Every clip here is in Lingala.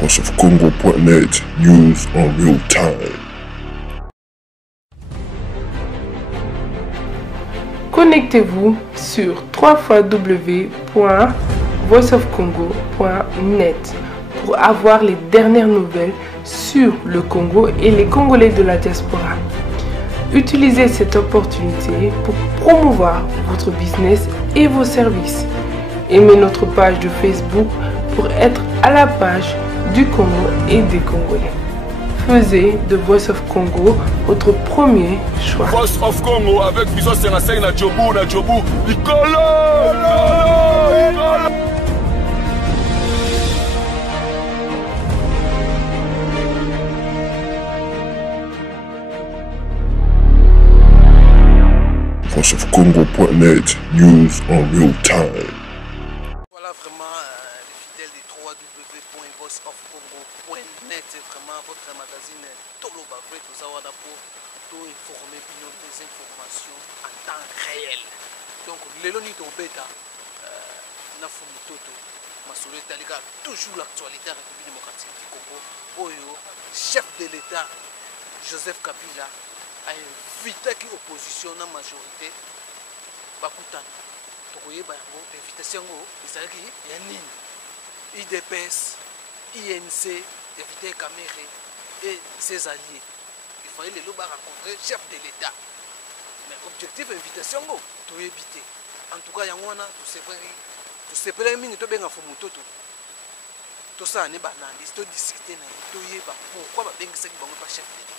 voiceofcongo.net, news en real time. Connectez-vous sur www.voiceofcongo.net pour avoir les dernières nouvelles sur le Congo et les Congolais de la diaspora. Utilisez cette opportunité pour promouvoir votre business et vos services. Aimez notre page de Facebook pour être à la page du Congo et des Congolais. Faisez de Voice of Congo votre premier choix. Voice of Congo avec Biso Sengaseng na Djobu, Nicolas. voiceofcongo.net, news en real time. Voilà vraiment les fidèles de www.voiceofcongo.net, vraiment votre magazine Toloba vrai tout savoir pour tout informer des informations en temps réel. Donc le loni to beta na Fumutoto Masolo Talika toujours l'actualité de la République démocratique du Congo. Oyo chef de l'État Joseph Kabila a invité qui opposition na majorité bakutana tokoyeba yango invitation yango ezalaki ya nini IDPS INC invité Kamere et ses alliés il fallait les rencontrer chef de l'État mais objectif invitation yango toyebi te en tout cas yango wana tosepelaki mingi tobenga Fumutoto tosala ne banaliste todiscute na ye toyeba pourquoi babengisaki bango pa chef de l'État.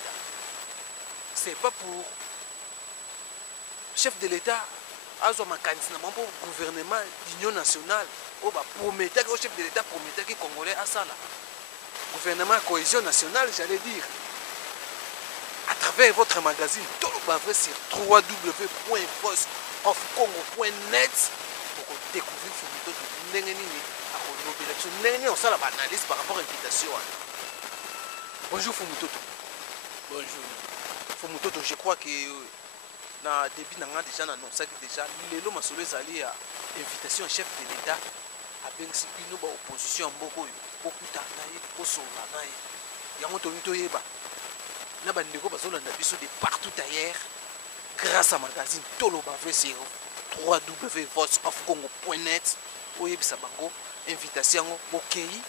C'est pas pour chef de l'État azwa makanisi na mambo gouvernement d'union nationale o ba promettait que chef de l'État promettait que Congolais asala gouvernement cohésion nationale, j'allais dire à travers votre magazine tout le vrai sur www.voiceofcongo.net pour découvrir Fumutoto ndenge nini akolobela biso ndenge nini osala ba analyse par rapport à l'invitation. Bonjour Fumutoto. Bonjour Fumutoto, je crois que na début nanga déjà annoncé que déjà lelo masolo ezali à invitation chef de l'État a bengisi bino ba opposition mboko yo okutana ye kosola na ye yango toyeba na bandeko bazolanda biso de partout ailleurs grâce à magazine Toloba vrai sur www.voiceofcongo.net oyebisa bango invitation bokei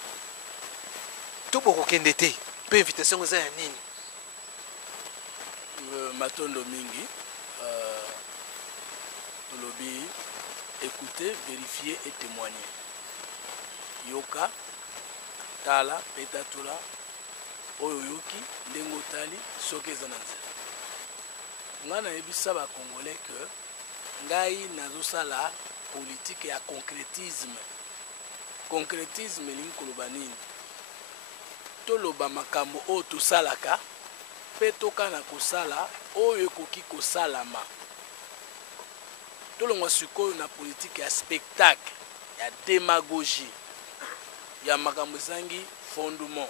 to bokokende te pe invitation eza ya nini. Matondo mingi lobby, écouter, vérifier et témoigner. Yoka, Tala, Petatula, Oyoyoki, Ndengotali, Soke Zananze. Ngana ebisa ba Congolais que ngai nazosa la politique ya concrétisme. Concrétisme elingi koloba nini? Toloba makambo o tosalaka pe toka na kosala oyo ekoki kosalama. Tolongwa sikoyo na politique ya spectacle ya démagogie ya makambo ezangi fondement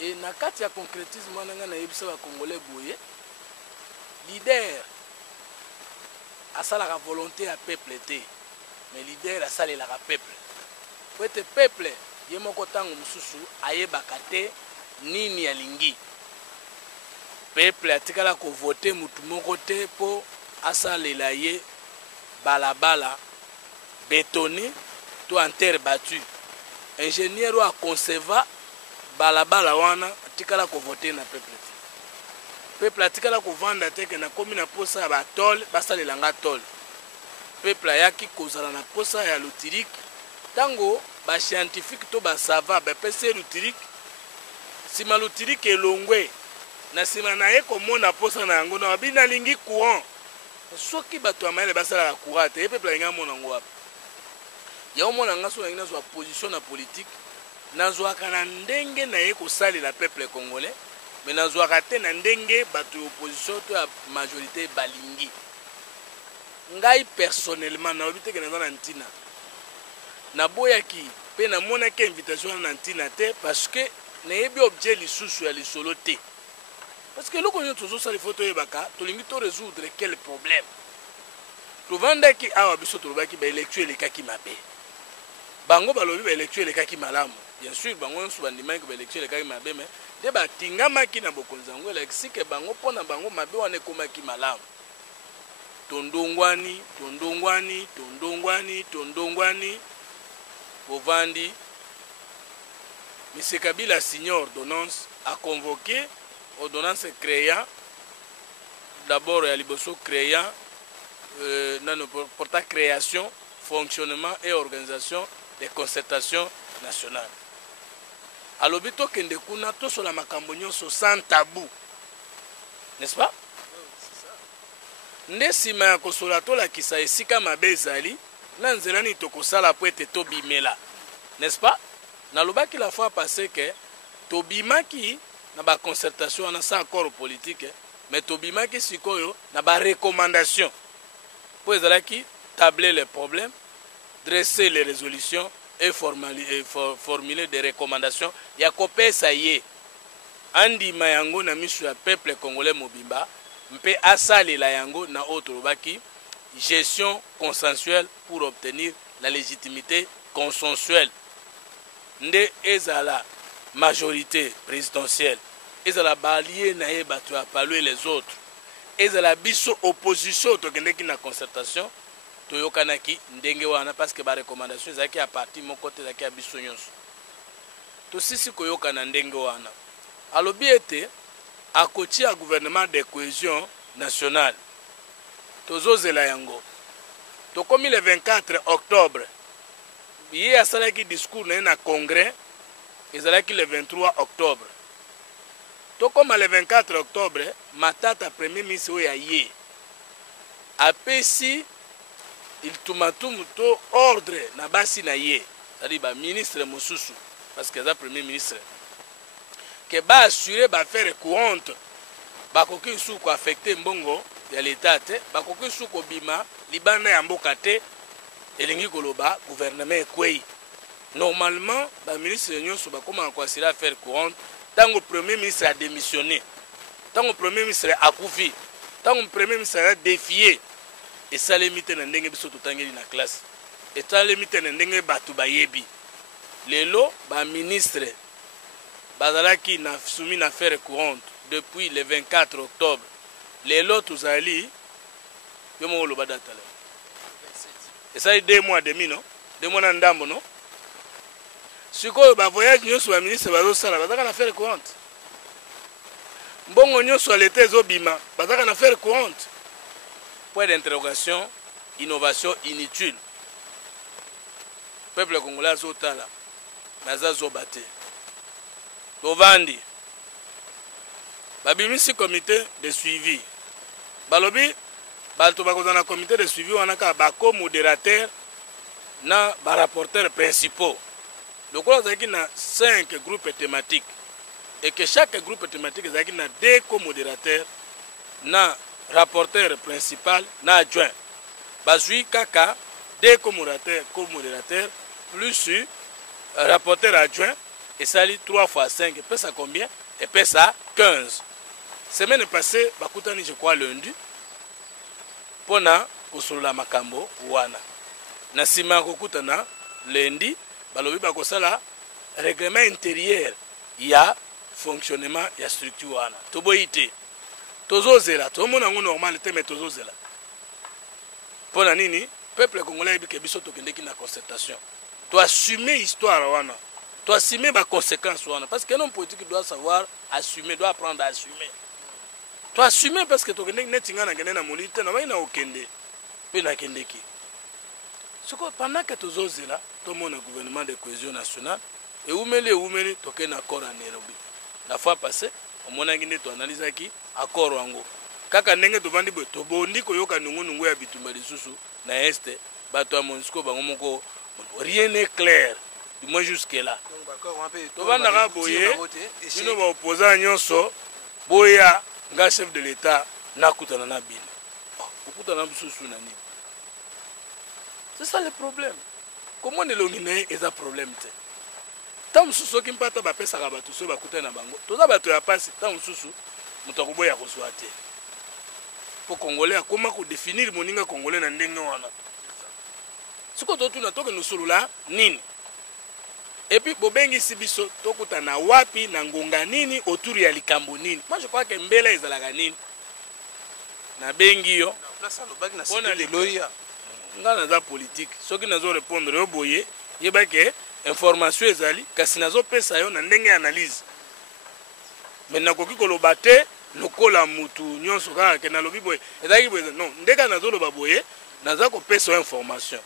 et na kati ya concrétisme wana nga na yebisa ba Congolais boye leader asalaka volonté ya peuple te mais leader asalelaka peuple po ete peuple ye moko ntango mosusu ayebaka te nini alingi peuple atikala kovote mutu moko te po asalela ye balabala bétonné to en terre battue ingénieur ou a conceva balabala wana atikala kovote na peuple te peuple atikala kovanda te ke na komi na posa ya batole basalela nga tole peuple ayaki kozala na posa ya lotirike tango ba scientifique to ba sava bapesi lotirike sima lotirike elongwe na sima na ye komona posa na yango na wabina lingi courant soki bato ya mayele basalaka courant te ye peuple alinga mona ngo wapi yango mona nga so na zwa position na politique nazwaka na ndenge na ye kosalela peuple congolais mais nazwaka te na ndenge bato ya opposition to ya majorité balingi ngai personnellement naobi te ke naza na ntina naboyaki mpe namonaki invitation na ntina te parce que nayebi objet lisusu ya lisolo te. Parce que nous connaissons toujours ça, il faut résoudre quel problème. Le vendeur qui a un biso to qui ba électuer les cas qui m'appelle. Bango balobi ba électuer les cas qui malamu. bien sûr bango nyonso bandimaki baélection elekaki mabe me nde batingamaki na bokonzi yango elakisi ke bango mpo na bango mabe wana ekomaki malamu. Tondongwani bovandi M. Kabila a signé ordonnance, a convoqué ordonnance créant d'abord à Liboso créant portant création, fonctionnement et organisation des concertations nationales. Alors bito kende kuna to sur la makambo nyonso sans tabou. N'est-ce pas? Nde sima ya kosola to la kisa esika mabe ezali na nzela ni tokosala po ete tobimela. N'est-ce pas? Nalobaki la fois passée que tobimaki na ba concertation na sa accord politique mais tobimaki sikoyo na ba recommandation pour ezalaki tabler les problèmes, dresser les résolutions et formuler des recommandations ya kopesa ye andima yango na misu ya peuple congolais mobimba mpe asalela yango na autre lobaki gestion consensuelle pour obtenir la légitimité consensuelle. Nde ezala majorité présidentielle, ezala balié na ye bato ya palue les autres, ezala biso opposition tokendeki na concertation toyokanaki ndenge wana parce que ba recommandation ezaki a parti mon côté ezaki a biso nyonso tosisi koyokana ndenge wana alobi ete akoti ya gouvernement de cohésion nationale tozozela yango tokomi le 24 octobre ye asalaki discours na ye na congrès ezalaki le 23 octobre tokoma le 24 octobre matata premier ministre oyo ya ye apesi iltumatumu to ordre na basi na ye c'est-à-dire ba ministre mosusu parce que za premier ministre que ba assurer ba faire courante ba koki su ko affecter mbongo ya l'état te ba koki su ko bima libanda ya mboka te elingi koloba gouvernement ekwei normalement ba ministre nyonso ba koma ko assurer faire courante tango premier ministre a démissionné tango premier ministre a kufi tango premier ministre a défié et ça limite na ndenge biso totangeli na classe et ça limite na ndenge batu bayebi lelo ba ministre bazalaki na soumis na affaire courante depuis le 24 octobre lelo tuzali yomo lo badata là et ça 2 mois demi non 2 mois na ndambo non sikoyo ba voyage nyonso ba ministre bazo sala bazaka na affaire courante mbongo nyonso l'été ezobima bazaka na affaire courante. Point d'interrogation, innovation inutile. Peuple congolais zotala, naza zobate. Bovandi. Babimisi comité de suivi. Balobi, balto bakoza na comité de suivi wanaka bako modérateur na ba rapporteurs principaux. Le quoi zaki na 5 groupes thématiques et que chaque groupe thématique zaki na 2 co-modérateurs na rapporteur principal na adjoint bazui kaka 2 co-modérateurs plus rapporteur adjoint et ça lit 3 fois 5 et ça combien et puis ça 15 semaine passée bakutani je crois lundi pona kosolola makambo wana na sima kokutana lundi balobi bakosala règlement intérieur ya fonctionnement ya structure wana toboyite tozozela tomona ngo normal te mais tozozela pona nini peuple congolais bi ke biso tokendeki na concertation to assumer histoire wana to assumer ba conséquences wana parce que l'homme politique doit savoir assumer doit apprendre à assumer to assumer parce que tokendeki netinga na kende na molite na baina okende pe na kendeki siko pendant que tozozela tomona gouvernement de cohésion nationale et umeli tokena accord à Nairobi la fois passée omona ngine to analyse ki accord wango kaka ndenge tovandi bo tobondi koyoka nungu ya bitumba lisusu na este bato ya Monusco bango moko rien n'est clair du moins jusque là tovanda ka boye bino ba opposant nyonso boya nga chef de l'état nakutana na bino okutana bisusu na nini c'est ça le problème comment ne longine eza problème te tant susu ki mpata ba pesa ka bato so bakutana na bango toza bato ya pasi tant susu muto kuboya kozwa te po congolais akoma ko définir moninga congolais na ndenge wana siko totuna toke no sulula nini Et puis bobengisi biso tokuta na wapi na ngonga nini autour ya likambo nini. Moi je crois que mbela ezalaka nini na bengi yo place alobaki na site de loya nga naza politique soki nazo répondre yo boye yeba ke information ezali kasi nazo pesa yo na ndenge analyse mais nakoki koloba te lokola mutu nyonso kaka ke nalobi boye ezalaki boye non ndeka nazo loba boye naza kopesa information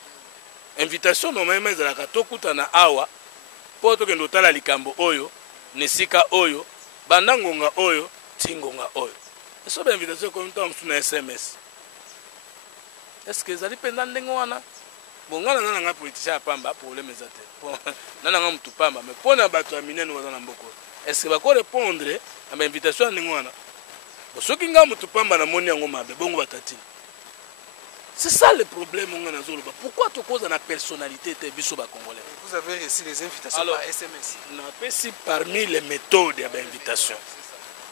invitation normalement ezalaka tokutana awa po tokende otala likambo oyo nesika oyo banda ngonga oyo tingonga oyo eso ba invitation ko nta msu na SMS est-ce que ezali penda ndenge wana bongana nana nga politicien apamba problème ezate nana nga mutu pamba mais pona bato ya minene waza na mboko est-ce que bako répondre à ma invitation ndenge wana soki nga mutu pamba na moni yango mabe bongo batatini. C'est ça le problème. Pourquoi tu causes la personnalité de biso ba congolais? Vous avez reçu les invitations par SMS. Non, parmi les méthodes d'invitation.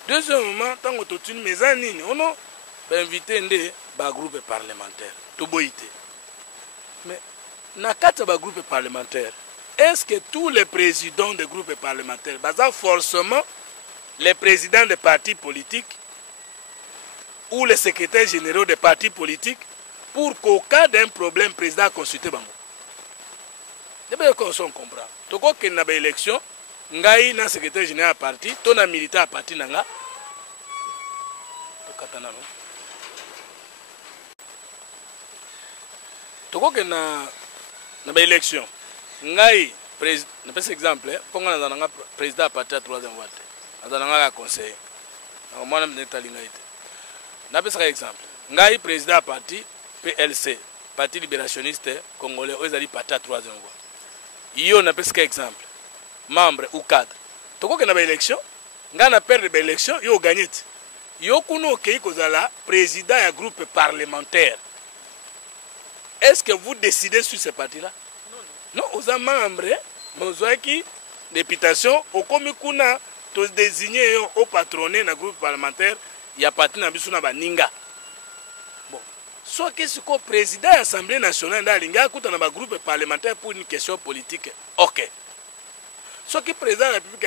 Deuxièmement, tant que tu mes amis, on a invité un groupe parlementaire. Mais dans quatre groupe parlementaire, est-ce que tous les présidents des groupes parlementaires, forcément les présidents des partis politiques ou les secrétaires généraux des partis politiques, pour qu'au cas d'un problème, le président a consulté Bango. C'est bien qu'on comprend. Donc, quand il y a une élection, il y a un secrétaire général à parti, il y a un militaire à parti. Donc, quand il y a une élection, il y a un exemple, quand il y a un président à parti à 3e vote, il y a un conseiller. Donc, moi, je vais vous un exemple. Il y a un président à parti, PLC, Parti libérationniste congolais, ils allaient partir à 3e voie. Yo n'a pas exemple. Membre ou cadre. Toko que na ba élection, nga na perdre ba élection, yo gagné. Yo kuno kei kozala président ya groupe parlementaire. Est-ce que vous décidez sur ce parti-là? Non, aux membres, mozoaki députation, au komi kuna to désigner au patronné na groupe parlementaire, ya parti na biso na baninga. Soit que ce que le président de l'Assemblée nationale a un groupe parlementaire pour une question politique, ok. Soit que le président de la République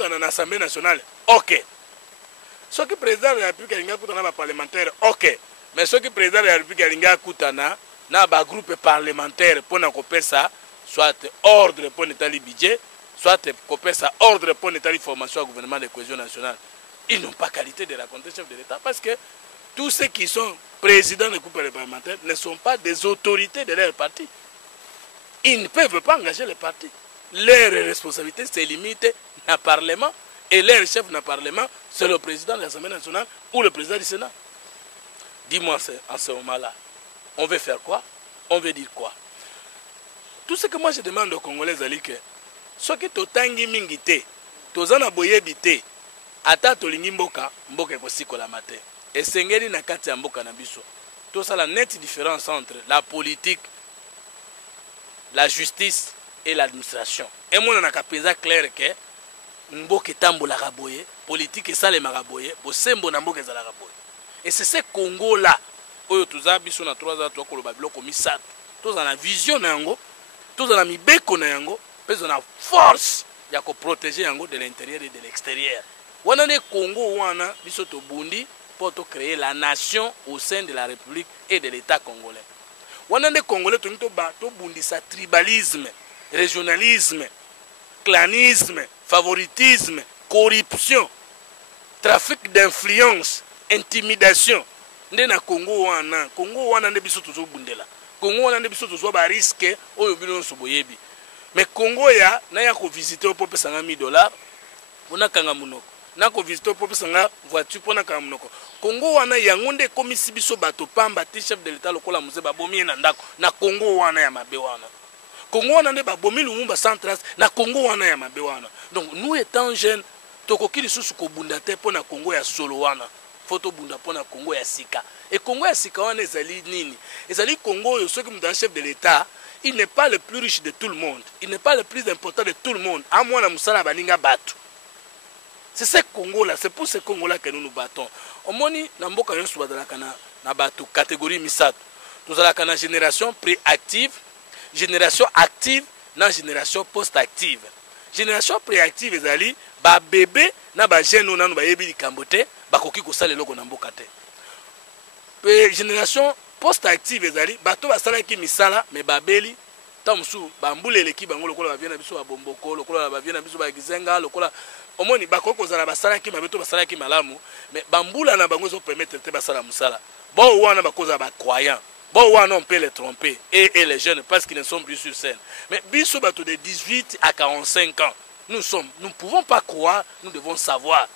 a un Assemblée nationale, ok. Soit que le président de la République a un parlementaire, ok. Mais soit que le président de la République a un groupe parlementaire pour ça, soit ordre pour l'état budget, soit ça ordre pour l'état formation au gouvernement de cohésion nationale. Ils n'ont pas qualité de raconter chef de l'État parce que tous ceux qui sont présidents des groupes parlementaires ne sont pas des autorités de leur parti. Ils ne peuvent pas engager le parti. Leur responsabilité se limite au Parlement et leur chef du Parlement, c'est le président de l'Assemblée nationale ou le président du Sénat. Dis-moi en ce moment-là, on veut faire quoi? On veut dire quoi? Tout ce que moi je demande aux Congolais, c'est que ce qui est tangi mingite, tozana boyebite, ata tolingi mboka, mboka ekosikola mate. Et sengeli na kati ya mboka na biso. Tout ça la nette différence entre la politique, la justice et l'administration. Et moi on a kapeza clair que mboka tambola raboye, politique ça les maraboye, bo sembo na mboka za la raboye. Et c'est ce Congo là oyo tuza biso na 3 ans to koloba biloko misato. Tous na vision na yango, tous na mibeko na yango, pe na force ya ko protéger yango de l'intérieur et de l'extérieur. Wana ne Congo wana biso to bundi pour créer la nation au sein de la République et de l'État congolais. On a des Congolais qui ont bundisa tribalisme, régionalisme, clanisme, favoritisme, corruption, trafic d'influence, intimidation. Ndena Congo wana ne biso toujours bundela. Congo wana ne biso toujours ba risque oyo bino soboyebi. Mais Congo ya na ya ko visiter au peuple $100,000, bona kanga munoko. Na ko visiter pour sanga voiture pona kamunoko Congo wana yango nde komisi biso bato pamba ti chef de l'état lokola muze babomi na ndako na Congo wana ya mabe wana Congo wana nde babomi Lumumba sans trace na Congo wana ya mabe wana. Donc nous étant jeunes tokoki lisusu ko bunda te pona Congo ya solo wana photo bunda pona Congo ya sika et Congo ya sika wana ezali nini ezali Congo yo soki muta chef de l'état il n'est pas le plus riche de tout le monde, il n'est pas le plus important de tout le monde à moins na musala baninga batu. C'est ce Congo-là, c'est pour ce Congo-là que nous nous battons. Au moni, namboka yonsu badalaka na batu catégorie misato. Nous avons la génération pré-active, génération active, na génération post-active. génération préactive ezali ba bébé na ba jeune nanu ba yebi likambo te bakoki kosala eloko na mboka te. Pe génération post-active ezali bato basalaki misala mais babeli tamusu bambula eleki bango lokola ba viena biso ba bomboko lokola ba viena biso ba gizenga lokola omoni bakoki kozala basalaki mabe to basalaki malamu mais bambula na bango zo permettre te basala musala bon wana bakoza ba croyant bon wana on peut les tromper et les jeunes parce qu'ils ne sont plus sur scène mais biso bato de 18 à 45 ans nous ne pouvons pas croire, nous devons savoir.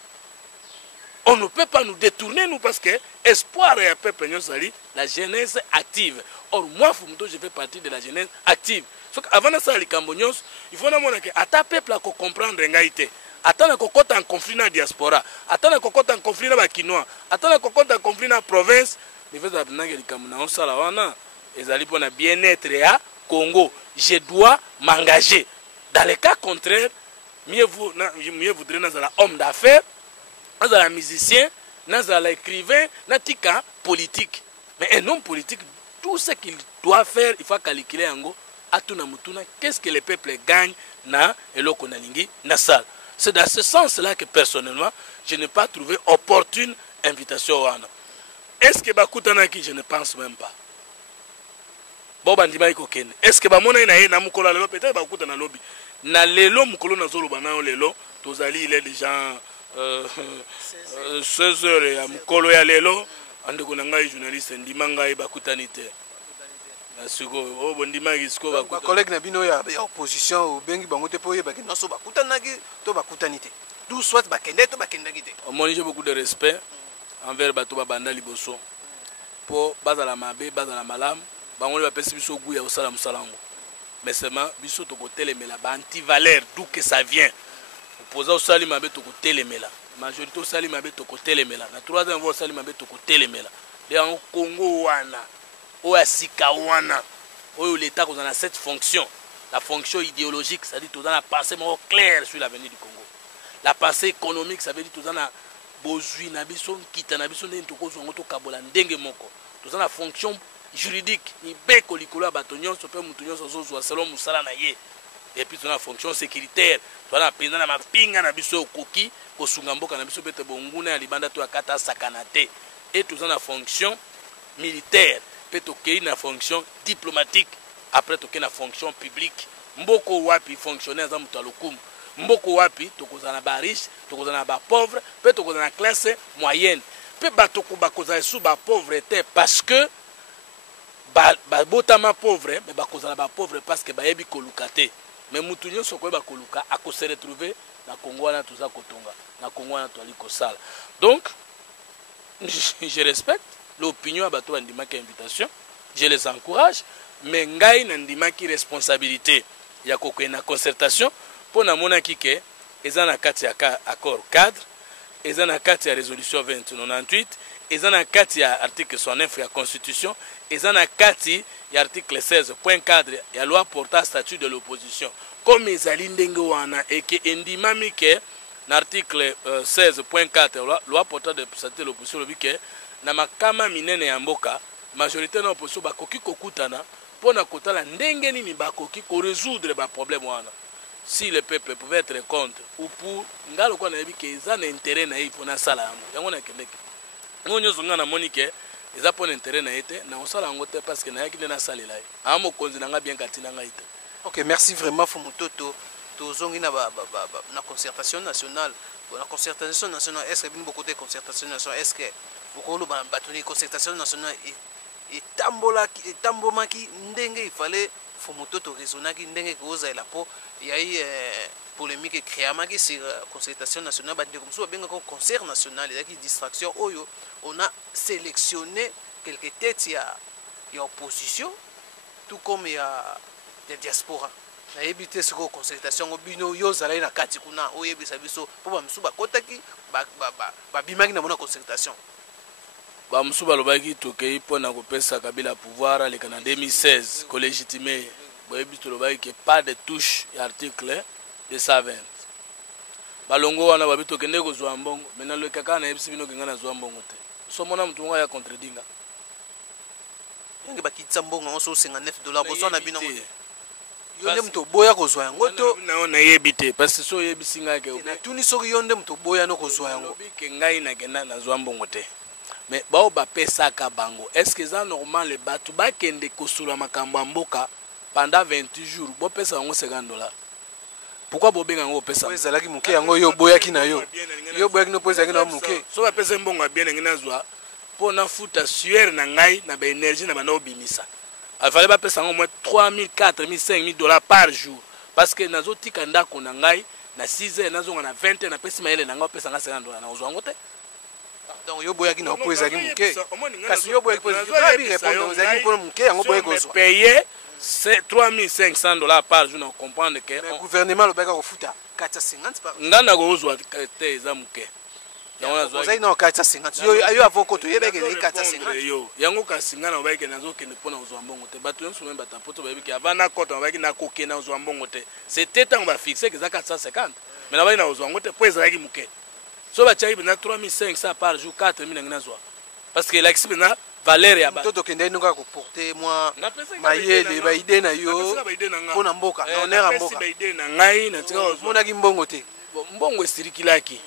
On ne peut pas nous détourner, nous, parce que espoir et peuple, la jeunesse active. Or, moi, je fais partie de la jeunesse active. Donc, avant de ça, les Cambonios, il faut que à peuple à comprendre l'engagement. Attends qu'on compte en conflit dans la diaspora. Attends qu'on compte en conflit dans la Kinois. Attends qu'on compte en conflit dans la province. Mais vous avez dit que les Cambonios sont là. Ils allaient pour bien-être à Congo. Je dois m'engager. Dans le cas contraire, mieux voudrait dans l'homme d'affaires. Dans la musicien, dans l'écrivain, dans le politique. Mais un homme politique, tout ce qu'il doit faire, il faut calculer en gros, qu'est-ce que le peuple gagne na eloko na lingi na salle. C'est dans ce sens-là que personnellement, je n'ai pas trouvé opportune invitation. Est-ce que bakutana qui je ne pense même pas. Bon bandima iko kene. Est-ce que bamona ina na mukolo lelo peut-être bakutana lobby. Na lelo mukolo na zolo bana lelo, tozali il est déjà 16 heures ya mukolo ya lelo andeko na ngai journaliste ndima ngai bakutani te nasiko o bondima kisiko bakutani collègue na bino ya opposition o bengi bango te poye ba kino so bakutanaki to bakutani te tout soit bakende to bakendaki te omoni j'ai beaucoup de respect envers bato babanda liboso po bazala mabe bazala malamu bango ba pesi biso gu ya osala musalango mais seulement biso to kotelemela ba anti valeur d'où que ça vient. Posa osali mabe to kotelemela majorité osali mabe to kotelemela na troisième fois osali mabe to kotelemela le Congo wana o asika wana o l'état qu'on a cette fonction la fonction idéologique ça dit tout dans la pensée claire sur l'avenir du Congo la pensée économique ça veut dire tout dans la bozui na biso kita na biso ndenge to kozongo to kabola ndenge moko tout dans la fonction juridique ni beko likolo batonyon so pe mutonyon so zo selon musala na ye. Et puis dans la fonction sécuritaire, dans la pénale na pinga na biso koki ko sungamboka na biso bete bonguna ya libanda to akata sakanate et tout dans la fonction militaire, peut toke na fonction diplomatique, après toke na fonction publique. Mboko wapi fonctionnaire za mutalokum. Mboko wapi tokozana ba riche, tokozana ba pauvre, peut tokozana classe moyenne. Peut batoko bakozana sous ba pauvreté parce que ba botama pauvre mais bakozana ba pauvre parce que ba yebi kolukate. Mais Moutounion Sokoba Koluka a se retrouver na Congo na tuza kotonga na Congo na toali kosala. Donc je respecte l'opinion à bato andimaki invitation, je les encourage mais ngai na ndimaki responsabilité ya kokena concertation pour na monaki ke ezana kati ya accord cadre ezana kati ya résolution 2098 ezana kati ya article 109 ya constitution ezana kati ya article 16 point cadre ya loi portant statut de l'opposition comme ezali ndenge wana eke endimami ke na article 16 point 4 loi portant de statut de l'opposition lobi ke na makama minene ya mboka majorité na opposition bakoki kokutana pona kotala ndenge nini bakoki ko résoudre ba problème wana si le peuple pouvait être contre ou pour ngalo kwa na yebi ke ezana intérêt na yi pona sala yango na kendeki ngonyo zonga na monike eza pona intérêt na été na osala ngo te parce que na yaki na salela amo konzi na nga bien katina nga ite. OK, merci vraiment Fumutoto to zongi na na concertation nationale. La concertation nationale est-ce que beaucoup de concertation nationale est-ce que beaucoup de batoni concertation nationale et tambomaki ndenge il fallait Fumutoto raisonnaki ndenge koza la po il y a eu polémique créamaki sur concertation nationale ba comme ça bien comme concert national et qui distraction oyo on a sélectionné quelques têtes il y a opposition tout comme il y a des diaspora na éviter ce concertation bino yo zala na kati kuna oyebisa biso po ba msuba kotaki ba bimaki na mona concertation ba msuba lobaki tokei pona kopesa Kabila pouvoir le en 2016 ko légitimer boyebito lobaki que pas de touche ya article 220 balongo wana babito kende ko zwa mbongo mena le kaka na ebisi bino kenga na zwa mbongo te so mona mtu ngo ya Yonde mto boya kozwa yango to na yebi te parce que so yebi singa ke na tuni soki yonde mto boya no kozwa yango ke ngai na gena na zwa mbongo te mais bao bapesaka bango est-ce que ça normal le batu bakende kosula makambo ya mboka pendant 28 jours bopesa yango $50 pourquoi bobenga yango opesa po ezalaki moke yango yo boyaki na yo boyaki no po ezalaki na moke so bapesa mbongo ya bien ngai nazwa mpo nafuta sueur na ngai na baénergie na bana obimisa afale bapesa yango moins 3000 4000 5000 $ par jour parce que nazotika ndako na ngai na 6 heures nazonga na 20 heures napesi mayele na ngai opesa ngai $50 na ozwa yango te donc yo boyaki na po ezalaki moke kasi yo boyaki po ezalaki mpo moke yango boyaki kozwa payer $3500 par jour na comprendre que le gouvernement lobeka kofuta 450 par nga na kozwa te eza moke ozali na 450 yo avoko to yebeke ezali 450 yo yango kasi nga na obaki nazokende mpona kozwa mbongo te bato nyonso me bato poto bayebiki avant nakota nabaki nakokende kozwa mbongo te c'était ntango bafixe ke eza 450 mais nabaki na kozwa yango te mpo ezalaki moke so batiaki mpenza 3500 par jour 4000 nangi nazwa parce que elakisi mpenza valeur ya bato tokendaki nonga koporte mwa mayele baide na yo mpona mboka na honneur ya mboka baide na ngai natika monaki mbongo te mbongo esirikilaki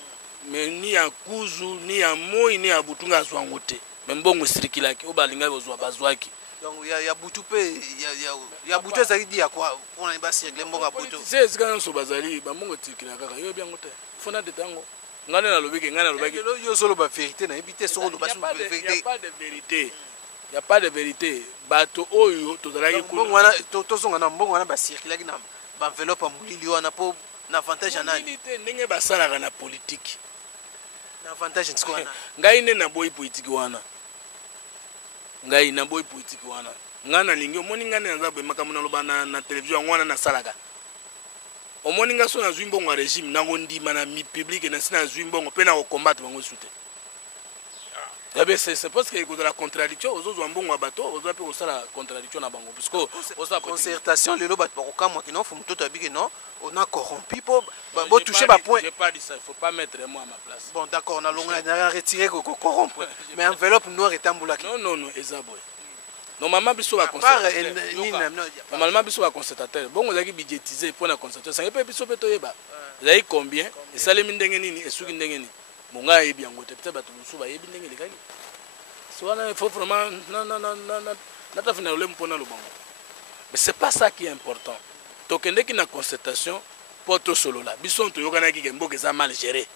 mais ni ya kuzu ni ya moi ni ya butunga azwa yango te mais mbongo esirikilaki oyo balingaki kozwa bazwaki donc ya butu mpe ya butu ezalaki di ya kwa mpona basirikile mbongo ya butu se esika nyonso bazali bambongo esirikila kaka yoyebi yango te fona de tango ngai nalobiki yo ozoloba vérité nayebi te soko oloba ya pas de vérité bato oyo tozalaki mbongo wana tozonga na mbongo wana basirikilaki na baenveloppe ya molili wana mpo na avantage ya nani te ndenge basalaka na politike na avantage nsiko wana ngai nde naboyi politike wana ngai naboyi politike wana ngai nalingi omoni ngai naza boye makambo naloba na televizio yango wana nasalaka omoni nga so nazwi mbongo ya régime nango ndima na mipublike nasi nazwi mbongo mpe na kokombate bango esu te yabe c'est parce que ekozala contradiction ozozwa mbongo ya bato ozwa mpe kosala contradiction na bango puisque concertation lelo bato bakokamwaki no fo mototo abiki no on a corrompu mpo botouche bapoint j'ai pas dit ça il faut pas mettre moi à ma place bon d'accord na longo na retiré corrompre mais enveloppe noire etambolaki non eza boye normalement biso ba normalement biso ba constatateur bongo ezaki budgétisé pour na constatation sangi pe biso pe toyeba ezali combien esalemi ndenge nini esuki ndenge nini monga yebi yango te peut-être bato biso ba yebi ndenge lekaki so wana il faut vraiment na tafina le mpona lo bongo mais c'est pas ça qui est important tokende ki na constatation pour to solo la biso to yokana ki mboka za mal géré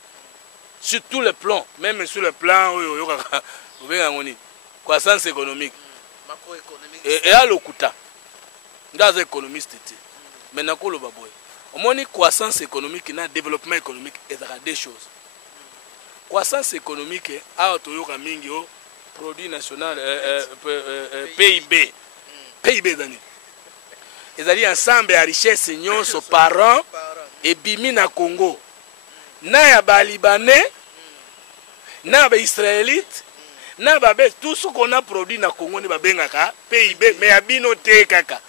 sur tous les plans même sur le plan oyo yokaka obenga ngoni croissance économique macroéconomique et à lokuta ndaza économiste te mais nakolo baboy omoni croissance économique na développement économique ezaka deux choses croissance économique a toyoka mingi o produit national PIB dani ezali ensemble ya richesse nyonso par an ebimi na Congo na ya ba libanais na ba israélite na babe tout ce qu'on a produit na Congo ne babengaka PIB mais ya bino te kaka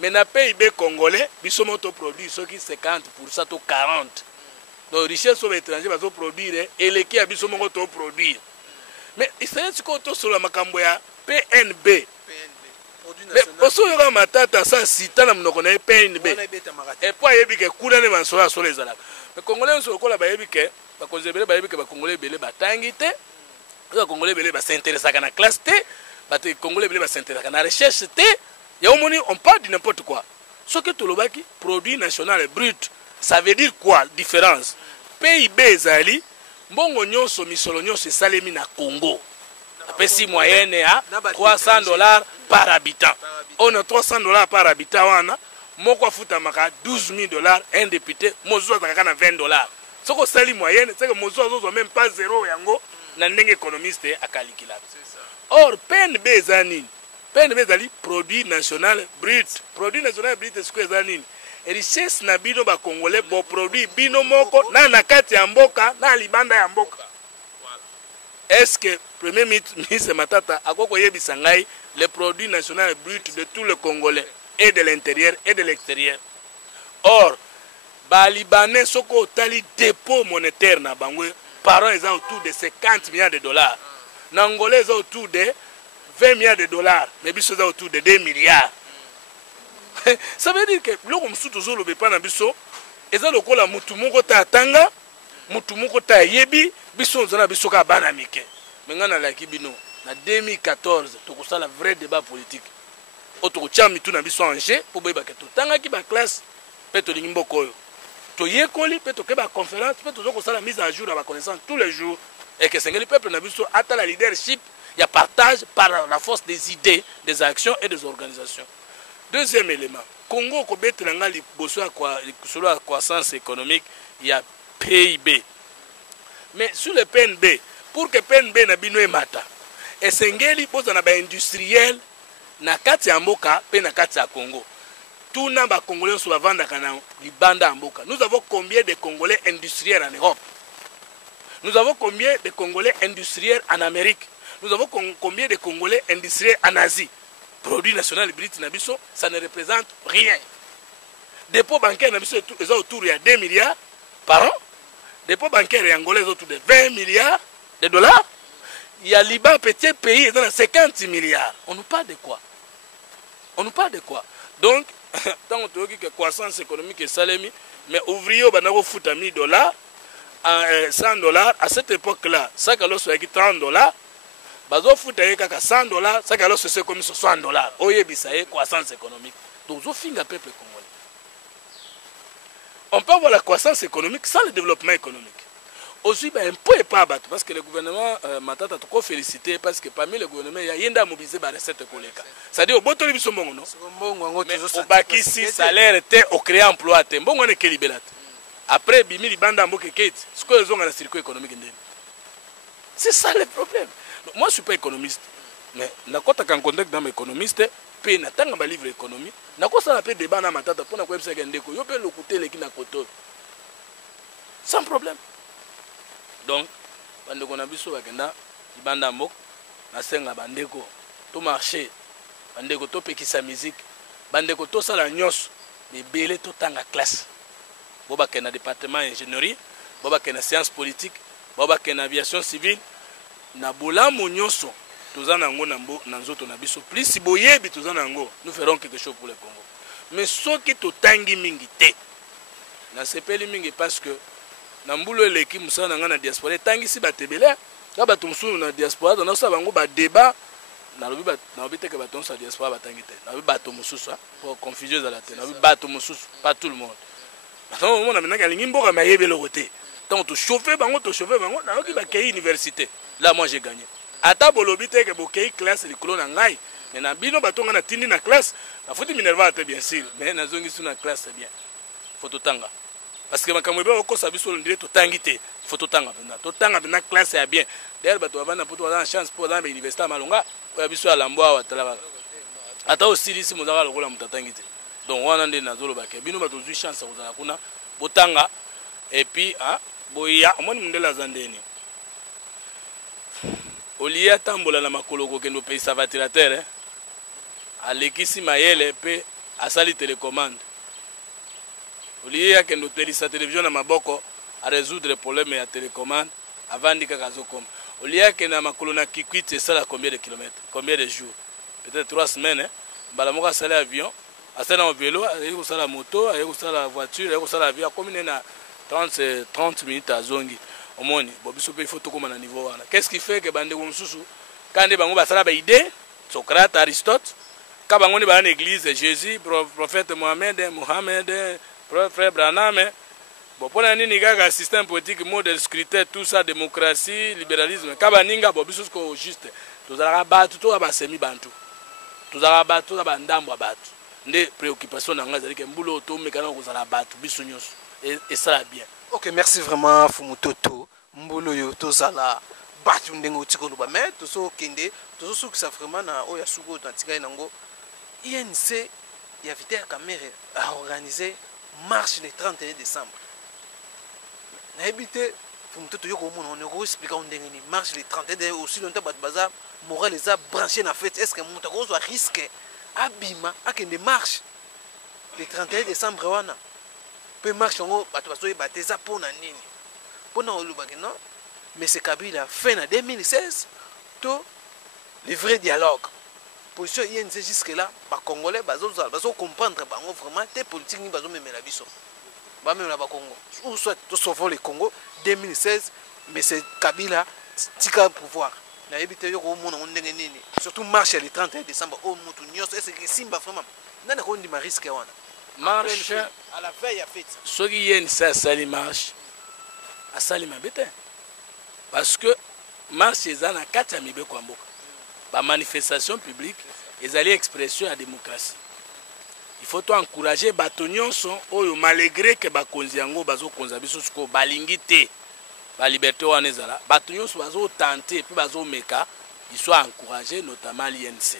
mais na PIB congolais biso moto produit soki 50% to 40 donc richesse au étranger bazo produire eleki ya biso moko to produire mais israël siko to solo makambo ya PNB mais poso yoka matata sa sita na mnoko na PNB et puis yebi ke kuna ne bansola solo ezala mais congolais solo kola ba yebi ke ba konzebele ba yebi ke ba congolais belé batangi te les Congolais belé s'intéressent à la classe T, les Congolais belé s'intéressent à la recherche T. On parle de n'importe quoi. Ce que tout le monde produit national brut, ça veut dire quoi? Différence. PIB zali, mbongo nyonso misolo nyonso salemi na Congo. Après si moyenne à $300 par habitant. On a $300 par habitant wana. Moko futa maka $12,000 un député, mozo zakana $20. Ce que sali moyenne, c'est que mozo zozo même pas zéro yango. Na ndenge économiste akalikila. Or PNB ezanini PNB ezali produit national brut. Produit national brut est-ce que ezanini richesse na bino ba congolais bo produit bino moko na kati ya mboka na libanda ya mboka. Est-ce que premier ministre Matata akoko yebisa ngai le produit national brut de tout le Congolais et de l'intérieur et de l'extérieur. Or ba libanais soko tali dépôt monétaire na bango par an, ils ont autour de $50 milliards. N'Angolais, ils ont autour de $20 milliards. Mais ils sont autour de $2 milliards. Ça veut dire que loko musu toujours lobe pa na biso eza lokola mutu moko ta tanga mutu moko ta yebi biso nzana biso ka bana mike menga na laki bino na 2014 tokosala vrai débat politique otokotia mitu na biso en jeu po boyeba ke totangaki ba classe pe tolingi mboko oyo toyekoli pe toke ba conférence pe tozokosala mise à jour ya ba connaissance tous les jours et que sengeli peuple na biso ata la leadership ya partage par la force des idées des actions et des organisations. Deuxième élément, Congo kobetelanga liboso ya croissance économique, il y a PIB. Mais sur le PNB, pour que PNB na bino emata, esengeli poza na ba industriel na kati ya mboka pe na kati ya Congo. Tout na ba Congolais sur la vente kana libanda mboka. Nous avons combien de Congolais industriels en Europe? Nous avons combien de Congolais industriels en Amérique? Nous avons combien de Congolais industriels en Asie? Produit national brut Nabiso, ça ne représente rien. Dépôt bancaire Nabiso est autour de 2 milliards par an. Dépôt bancaire angolais est autour de 20 milliards de dollars. Il y a Liban, petit pays, dans 50 milliards. On nous parle de quoi? On nous parle de quoi? Donc, tant qu'on dit que croissance économique est salemi, mais ouvrier au banavo fout à 1000 dollars, à 100 dollars, à cette époque-là, ça que l'on a 30 dollars. Bazo fout à 100 dollars, ça que c'est comme 60 dollars. Oye bisaye croissance économique. Donc zo finga peuple congolais. On peut avoir la croissance économique sans le développement économique. Aussi ben un pas abattre parce que le gouvernement matata trop félicité parce que parmi le gouvernement il y a yenda mobiliser ba recette koleka. C'est-à-dire au botoli biso mbongo non. Au baki si salaire était au créer emploi te mbongo ne kelibelate. Après bimi libanda mboke kete, ce que ils ont dans le circuit économique ndeni. C'est ça le problème. Moi, je ne suis pas économiste. Mais quand je suis contexte dans économiste, je suis un livre d'économie. Je suis un débat dans ma tête pour que je puisse le côté de sans problème. Donc, quand on a vu ça, on a vu tout marché, tout sa musique, tout ça la nyos, mais belé tout en classe. Boba ken département ingénierie, boba ken sciences politiques, boba ken aviation civile. Na bola monyoso tozana ngo na nzoto na biso plus si boyebi tozana ngo nous ferons quelque chose pour le Congo mais soki totangi mingi te na sepeli mingi parce que na mbulo eleki musana nga na diaspora tangi si batebele ka bato musu na diaspora na so bango ba débat na lobi te que bato sa diaspora batangi te na bato mususu pour confusion za la te na bato mususu pas tout le monde maintenant on a maintenant kalingi mboka mayebele côté donc to chauffer bango na yoki ba kei université. Là, moi, j'ai gagné. Ata bolobi te que bokei classe likolo na ngai. Mais na bino batonga na tindi na classe. Na foti minerva te bien sûr. Mais na zongi sous na classe c'est bien. Faut totanga. Parce que makamwebe oko sabiso ndire totangi te. Faut totanga bena. Totanga bena classe c'est bien. D'ailleurs bato bana poto na chance pour dans l'université à Malonga. Oya biso ya lambo wa talaba. Ata aussi ici mozaka lokola mutatangi te. Donc wana nde nazolo bake. Bino bato zui chance kozala kuna botanga et puis boya omoni mundela zandeni. Olia tambola na makoloko kendo pe savatirateur alekisi mayele pe asali télécommande Olia kendo telisa télévision na maboko a résoudre le problème ya télécommande avant ndika kazokoma Olia kenda makolo na kikwite sala combien de kilomètres combien de jours peut-être 3 semaines bala moka sala avion asala en vélo ayeko sala moto ayeko sala voiture ayeko sala avion comme na 30 minutes à zongi. Omoni bobiso pe faut tokoma na niveau wana. Qu'est-ce qui fait que bande ko mususu quand bango basala ba idée Socrate Aristote ka bango ni ba na église Jésus prophète Mohamed frère Branham bon pona nini gaga système politique mode scrutin tout ça démocratie libéralisme ka baninga bobiso ko juste tozala ba tout ba semi bantu tozala ba tout ba ndambo batu nde préoccupation na nga zali ke mbulo to mekana ko zala batu biso nyos et ça bien. Ok, merci vraiment Fumutoto. Mbolo yo tozala batu ndengo tiko no ba mais tozo kende tozo sukisa vraiment na oya suko tantika nango. INC ya Vital Kamerhe a organisé marche le 31 décembre. Na ebité Fumutoto yo ko mona on ko expliquer ndenge ni marche le 31 aussi longtemps bat bazar moral les a branché na fête est-ce que muta ko zo risque abima akende marche le 31 décembre wana. Peu marche en haut, bato baso yeba teza pona nini. Pona olubaki non, mais c'est Kabila fin en 2016 to le vrai dialogue. position INC jusque là ba congolais bazo comprendre bango vraiment te politique ni bazo memela biso ba memela ba Congo ou soit to sauver le Congo 2016 mais c'est Kabila tika pouvoir na yebite yo ko mona ndenge nini surtout marche le 31 décembre au mutu nyonso est-ce que simba vraiment nana ko ndima risque wana marche à la veille à fête soki INC asali marche asali mabete parce que marche eza na kati ya mibeko ya mboka ba manifestation publique ezali expression ya démocratie. Il faut encourager bato nyonso oyo malgré que bakonzi yango bazokonza biso siko balingi te ba liberté wana ezala bato nyonso bazo tenter puis bazo meka ils soient encouragés notamment l'INC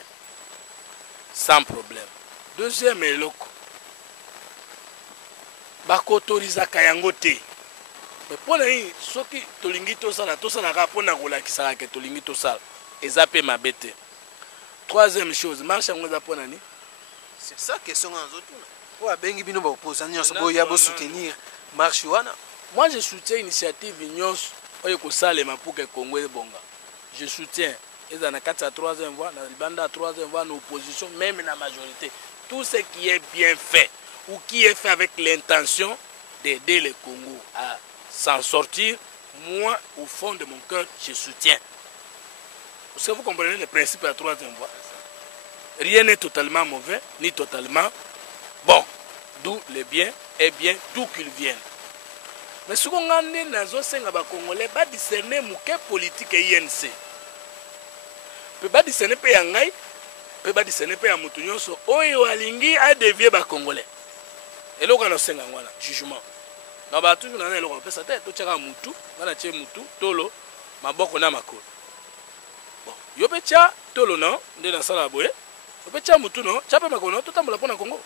sans problème. Deuxième eloko bakotorizaka yango te mais pona ni soki tolingi tosala ka pona kolakisaka ke tolingi tosala eza pe mabete. Troisième chose marche yango eza pona ni c'est ça question en autres pour abengi bino ba opposants nyonso boya bo soutenir marche wana. Moi je soutiens initiative nyonso oyo ko salema pour que Congo ebonga. Je soutiens eza na 4 à 3e voie na libanda 3e voie na opposition même na majorité tout ce qui est bien fait ou qui est fait avec l'intention d'aider le Congo à s'en sortir, moi au fond de mon cœur je soutiens. Parce que vous comprenez le principe de la 3e voie. Rien n'est totalement mauvais, ni totalement bon. D'où le bien est bien, d'où qu'il vienne. Mais ce qu'on a dit dans les Congolais, pas discerner le politique et INC. Peut pas discerner pas yangai, peut pas discerner pas yamutunyo so oyo alingi a dévier ba Congolais. Et là on a senga ngwana jugement. Na ba toujours na eloko pesa te to tshaka mutu, ngana tshé mutu, tolo, maboko na makolo. Bon, yo pe tshia tolo non, nde na sala boye. Yo pe tshia mutu non, tshia pe makolo to tambola pona Congo.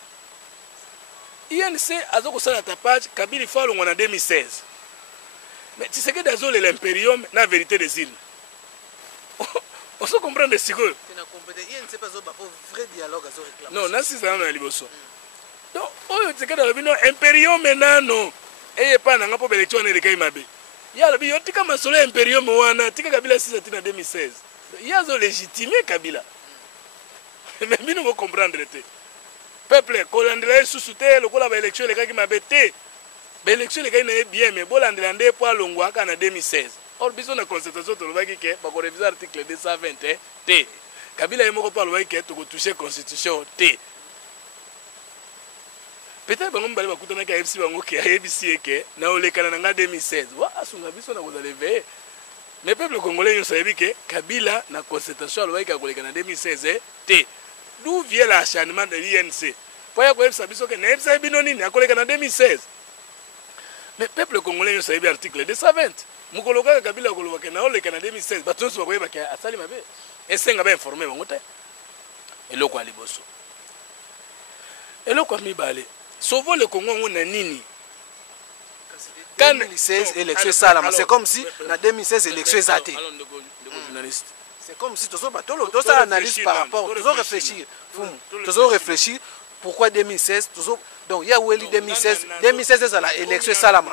INC azoko sala tapage Kabila Falo en 2016. Mais tu sais que dans l'impérium na vérité des îles. On se comprend de ce que INC pas un vrai dialogue à réclamer. non, na 6 ans na liboso. Donc, oyo tu sais que dans le impérium maintenant et pas na ngapo élection na lekai mabe. Ya lobi yo tika masolo impérium wana tika Kabila 6 en 2016. Ya zo légitimer Kabila. Mais bino mo comprendre te. Peuple, Kolandela sous-souté, le coup de l'élection, les gars qui m'avaient été. L'élection, les gars, ils bien, mais bon, l'Andélande, pour l'Ongwa, en 2016. Or, besoin de constitution, tu vois que, pour réviser l'article 220, T. Kabila est mort par le que tu toucher constitution, T. Peut-être que vous allez écouter un KFC, qui a ABC, qui n'a eu les Canadiens en 2016. Voilà, ce qu'on a vu, vous allez ver. Mais le peuple congolais, ils savent que Kabila, la constitution, le qui a eu en 2016, T. D'où vient l'acharnement de l'INC? Pour y avoir que Nebsa Binoni n'a collé en 2016. Mais le peuple congolais a saisi l'article 220. Mukoloka Kabila Koloka n'a olé en 2016. Baton soit voyé à Salimabe. Et c'est un informé. Et le quoi liboso. Et le quoi mi balé. Sauvons le Congo on a nini. 2016 élection Salama. C'est comme si en 2016 élection Zate. C'est comme si tu as analyse par rapport, tu as réfléchi pourquoi 2016, donc il y a 2016, 2016 c'est l'élection Salama.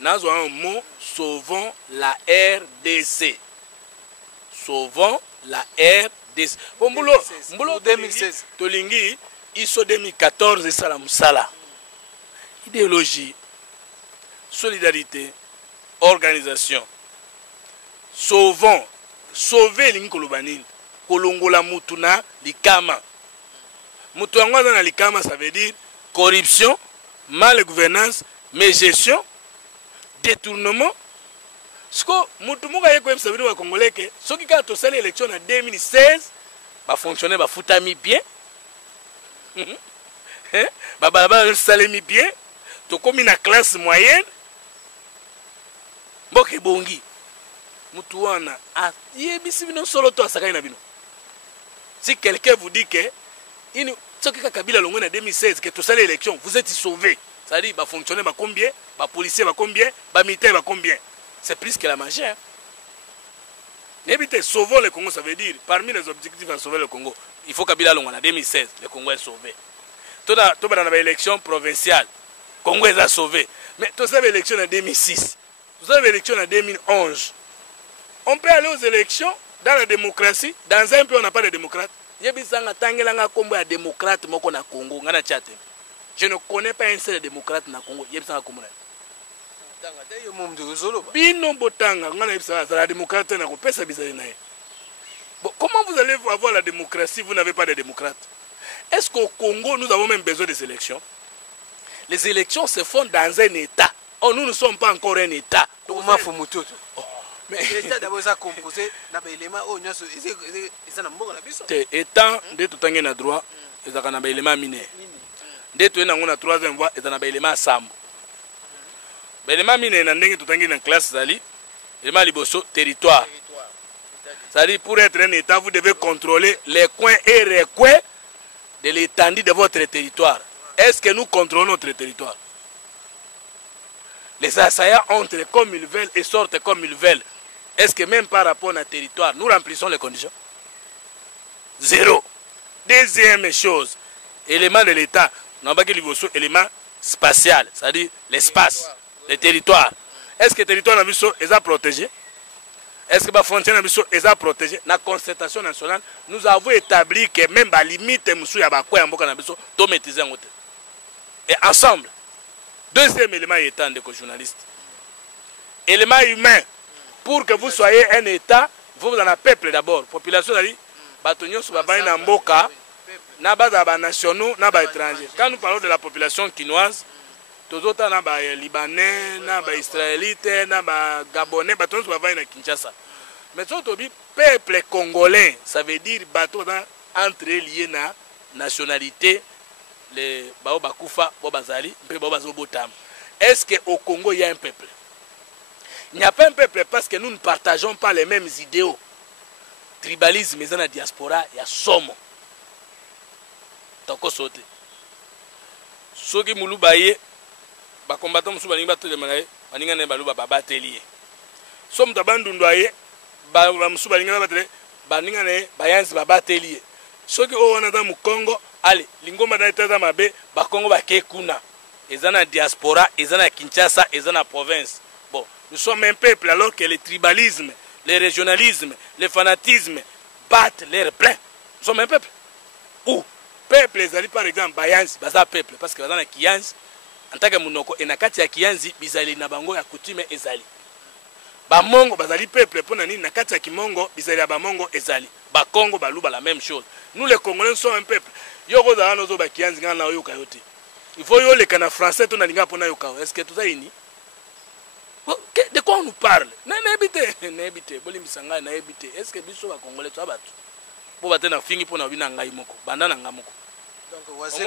Nous avons un mot, sauvons la RDC. Sauvons la RDC. Bon, boulot 2016. Tolingi, ISO 2014 et Salam Sala. Idéologie, solidarité, organisation. Sauvons. Sauver l'inkolobani, kolongola mutuna likama. Mutuangwa dans likama, ça veut dire corruption, mal gouvernance, mégestion, détournement. Ce que mutumuka yeko ça veut dire congolais que ce qui a tossé l'élection en 2016, va fonctionner, va foutami bien. Ba salemi bien, to comme une classe moyenne. Mboke bongi. Mutuana a yebisibino solo to asaka na bino. Si quelqu'un vous dit que ce que Kabila longo en 2016 que tout ça l'élection vous êtes sauvés. Ça dit va fonctionner va combien, va policier va combien, va militaire va combien. C'est plus que la magie. Hein? N'ébitez sauvons le Congo ça veut dire parmi les objectifs à sauver le Congo, il faut Kabila longo en 2016, le Congo est sauvé. Tout dans l'élection provinciale, Congo est sauvé. Mais tout ça l'élection en 2006. Tout ça l'élection en 2011. On peut aller aux élections dans la démocratie. Dans un pays, on n'a pas de démocrate. Yebisanga tangelanga kombo ya démocrate moko na Congo ngana chate. Je ne connais pas un seul démocrate na Congo. Yebisanga kombo na. Bino botanga ngana yebisanga la démocrate na ko pesa bizali na. Bon, comment vous allez avoir la démocratie, vous n'avez pas de démocrates? Est-ce qu'au Congo, nous avons même besoin des élections? Les élections se font dans un État. Oh, nous ne sommes pas encore un État. Oh, mais l'État d'abord est composé d'éléments État de tout temps na droit, ils ont un élément miné. De tout temps na troisième voie, ils ont un élément sam. L'élément miné na ndenge tout temps na classe zali, élément liboso territoire. C'est-à-dire, pour être un État, vous devez contrôler les coins et recoins de l'étendue de votre territoire. Est-ce que nous contrôlons notre territoire? Les assaillants entrent comme ils veulent et sortent comme ils veulent. Est-ce que même par rapport à notre territoire, nous remplissons les conditions? Zéro. Deuxième chose, élément de l'État, nous avons élément spatial, c'est-à-dire l'espace, le territoire. Est-ce que le territoire est protégé? Est-ce que la frontière est protégée? La concertation nationale, nous avons établi que même la limite est maîtrisée. Et ensemble, deuxième élément étant de journaliste. Élément humain, pour que vous soyez un État, vous en avez peuple d'abord. Population, nationaux, étrangers. Quand nous parlons de la population quinoise, tous autres Libanais, Israélites, Gabonais, tous na Kinshasa. Mais surtout, peuple congolais, ça veut dire bateau entre liés na nationalité, les Baobakufa, Bobazali, Bobotam. Est-ce qu'au Congo, il y a un peuple? Il n'y a pas un peuple parce que nous ne partageons pas les mêmes idéaux. Tribalisme, mais dans la diaspora, il y a somme. Toko sauté. Soki Mouloubaye, ba combattant musu baninga to de manaye baninga ne baluba babatelier som tabandundoye ba musu baninga batele baninga ne bayanzi babatelier soki o wana ta mu Congo ale lingomba na etaza mabe ba Congo ba kekuna ezana diaspora ezana Kinshasa ezana province. Bon, nous sommes un peuple alors que le tribalisme, le régionalisme, le fanatisme battent leur plein. Nous sommes un peuple. Ou peuple les ali par exemple bayanzi baza peuple parce que bazana kiyanzi en tant que munoko enakati ya kiyanzi bizali na bango ya coutume ezali ba mongo bazali peuple pona nini nakati ya kimongo bizali ya ba mongo ezali ba Congo baluba la même chose. Nous les Congolais sommes un peuple yoko za nozo ba kiyanzi ngana yoka yote il faut yo le kana français to na linga pona yoka. Est-ce que tout ça ini de quoi on nous parle? Na ebite boli misanga na ebite. Est-ce que biso ba Congolais to abatu bo batena fingi pona bina ngai moko banda na ngamoko. Donc, vous avez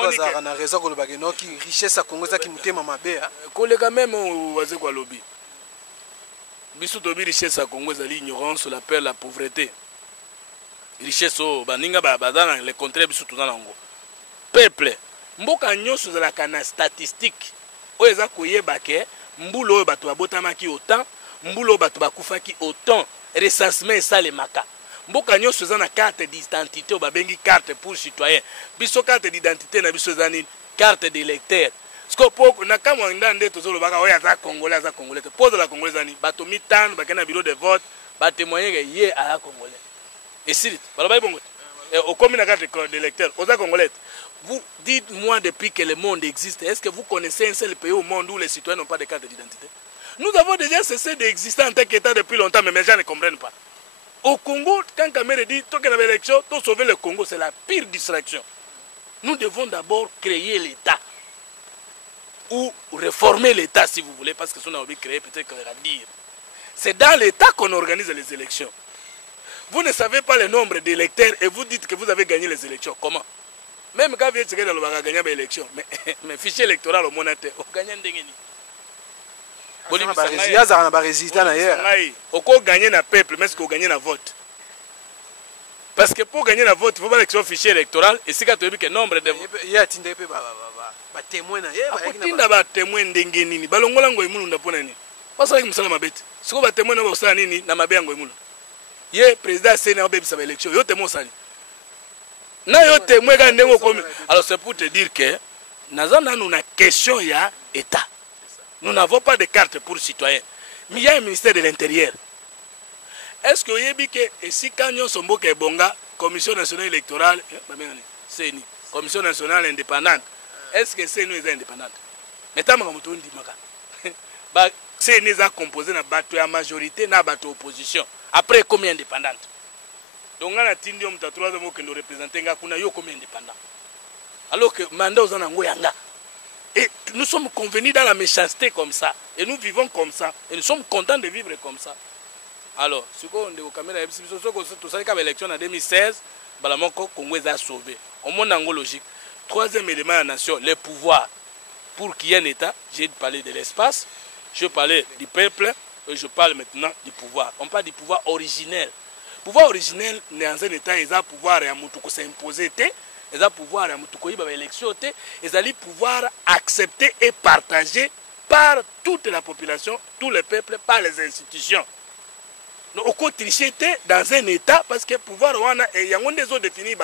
raison que la richesse à Congo, qui m'a mabé. Collègue même, vous avez quoi lobby? Bisous de richesse à Congo, c'est l'ignorance, la peur, la pauvreté. Richesse au baninga badana, les contraires, bisous tout dans l'ango. Peuple, mboka nyonso za la kana statistique. Oeza koye bake, mbulo batu babotama ki autant, mbulo batu bakufa ki autant. Recensement ça les maka. Mboka nyonso za na carte d'identité babengi carte pour citoyen. Biso carte d'identité na biso za nini? Carte d'électeur. Skopoko na kama ndande tozolo baka oya za congolais pose la congolais ani bato mitano bakena bureau de vote ba témoigner que yé à la congolais. Et si baloba bongo. Au comme na carte d'électeur, oza congolais. Vous dites-moi depuis que le monde existe, est-ce que vous connaissez un seul pays au monde où les citoyens n'ont pas de carte d'identité? Nous avons déjà cessé d'exister en tant qu'État depuis longtemps, mais les gens ne comprennent pas. Au Congo, quand Kamere dit qu'il y a une élection, pour sauver le Congo, c'est la pire distraction. Nous devons d'abord créer l'État. Ou réformer l'État, si vous voulez, parce que si on a envie de créer, peut-être qu'on va dire. C'est dans l'État qu'on organise les élections. Vous ne savez pas le nombre d'électeurs et vous dites que vous avez gagné les élections. Comment? Même quand vous êtes gagné les élections, mais fichier électoral au monate, vous gagnez des on gagner na peuple, mais est-ce qu'on gagne na vote? Parce que pour gagner la vote, il faut voir le fichier électoral et si tu as vu que nombre de votes. Il y a témoin ndengeni balongola ngo imulu ndapona ni. Pasa ki musala mabeti. Siko ba témoin na bosala nini na mabe ngo imulu. Ye président Sena obebisa ba élection, yo témoin sali. Na yo témoin ga ndengo komi. Alors c'est pour te dire que nazana nous na question ya état. Nous n'avons pas de carte pour citoyens. Mais il y a un ministère de l'Intérieur. Est-ce que vous avez dit que si Kanyon Somboke Bonga, Commission nationale électorale, CENI, Commission nationale indépendante. Est-ce que CENI est indépendante? Mais tant que vous dites, CENI est composé de la majorité, de la opposition. Après, combien indépendante? Donc, on a tindio mta 3 ans que nous représentons, on a yo combien indépendant. Alors que mandat aux anangoyanga. Et nous sommes convenus dans la méchanceté comme ça. Et nous vivons comme ça. Et nous sommes contents de vivre comme ça. Alors, ce qu'on dit au caméra, c'est que l'élection en 2016, le Congo a sauvé. Au monde logique. Troisième élément de la nation, les pouvoirs. Pour qu'il y ait un État, j'ai parlé de l'espace, je parlais du peuple, et je parle maintenant du pouvoir. On parle du pouvoir originel. Le pouvoir originel, dans un État, il a le pouvoir de s'imposer, il a le pouvoir de l'élection, il a le pouvoir accepter et partager par toute la population, tous les peuples, par les institutions. Donc, on peut tricher dans un État parce que le pouvoir, il y a des autres définis,